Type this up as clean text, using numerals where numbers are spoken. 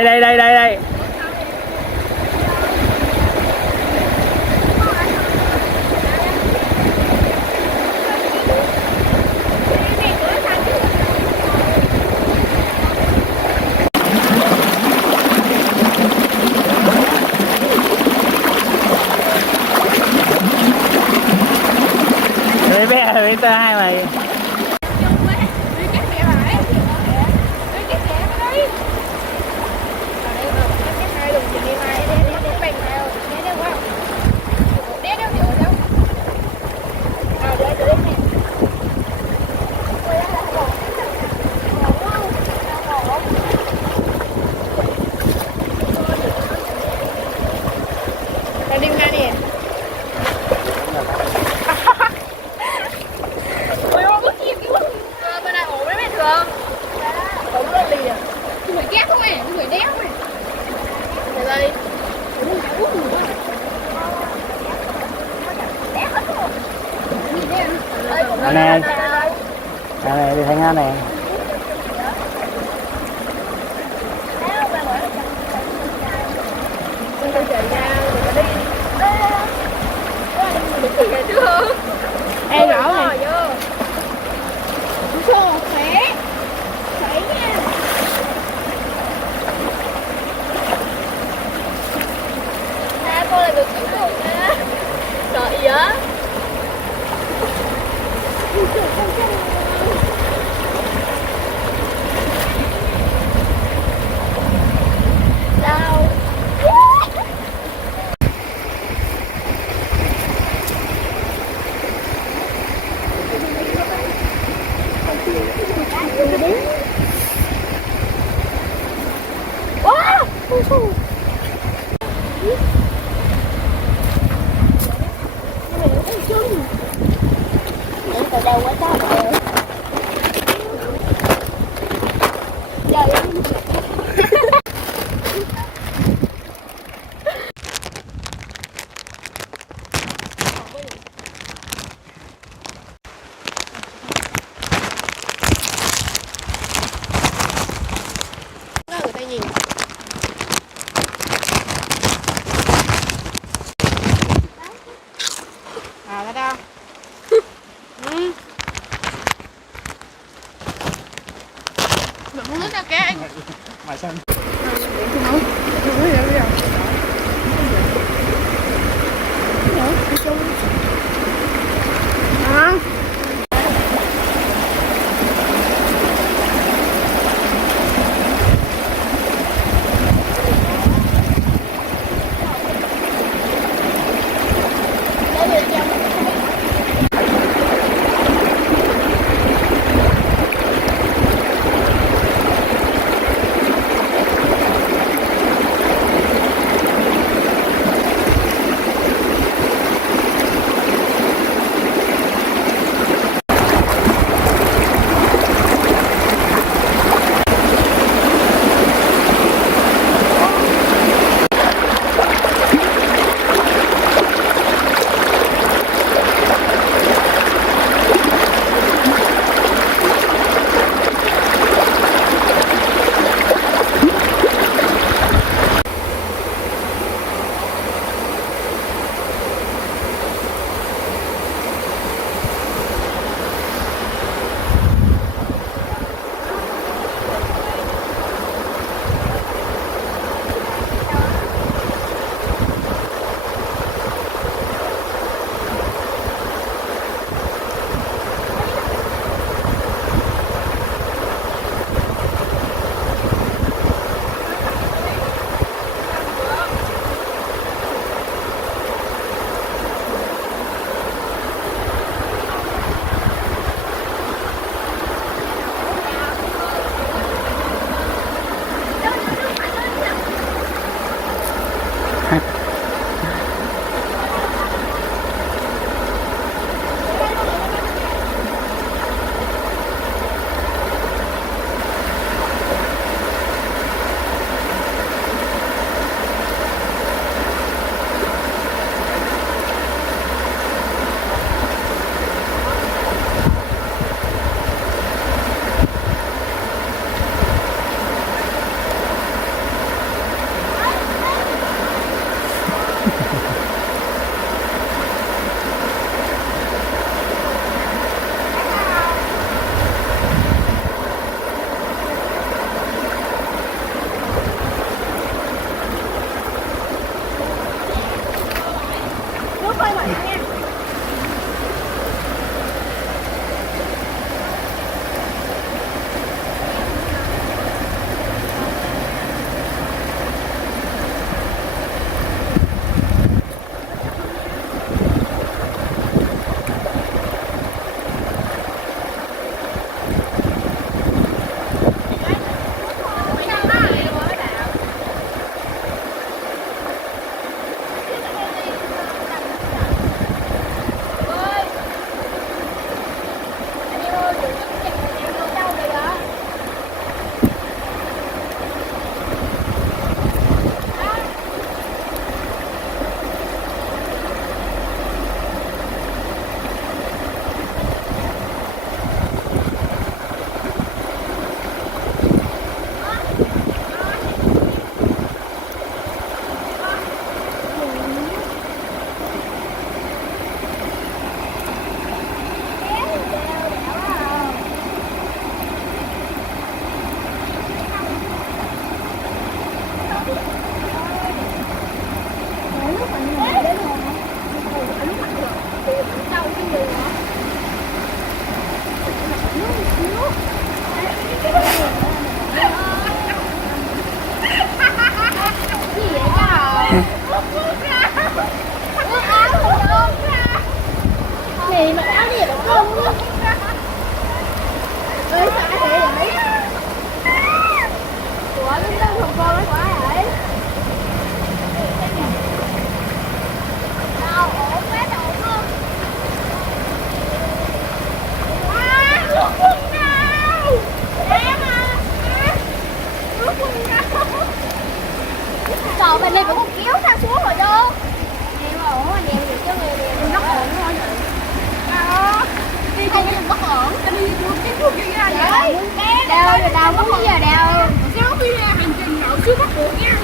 Đây đây đây đây đây. Bé tơ hai mày. Anh này đi Thanh An này. Em rõ rồi. Khổ khỏe. Khỏe nha. Hai cô là được cuối cùng nha. Sợ gì á? Đâu? Đâu quá to rồi. Trời ơi. Người ta nhìn. Là đâu? Mình muốn nước nào kìa anh. Mày xem. Nước áo rồi đâu này mặc áo gì mà không luôn. Ơi sao thế vậy? Ủa nó đang thùng con nó quá vậy? Đâu ổn quá đâu không? À, nước quần nào? Em à, nước quần nào? Trời bên đây vẫn còn kéo ra xuống rồi đâu? Em ổn rồi nè, được cho người nè, nó ổn thôi. Đi không có bất ổn, anh đi cái chuột kia ra vậy? Đeo rồi đâu có gì giờ đeo. Sao đi hành trình nọ chưa bắt được nha.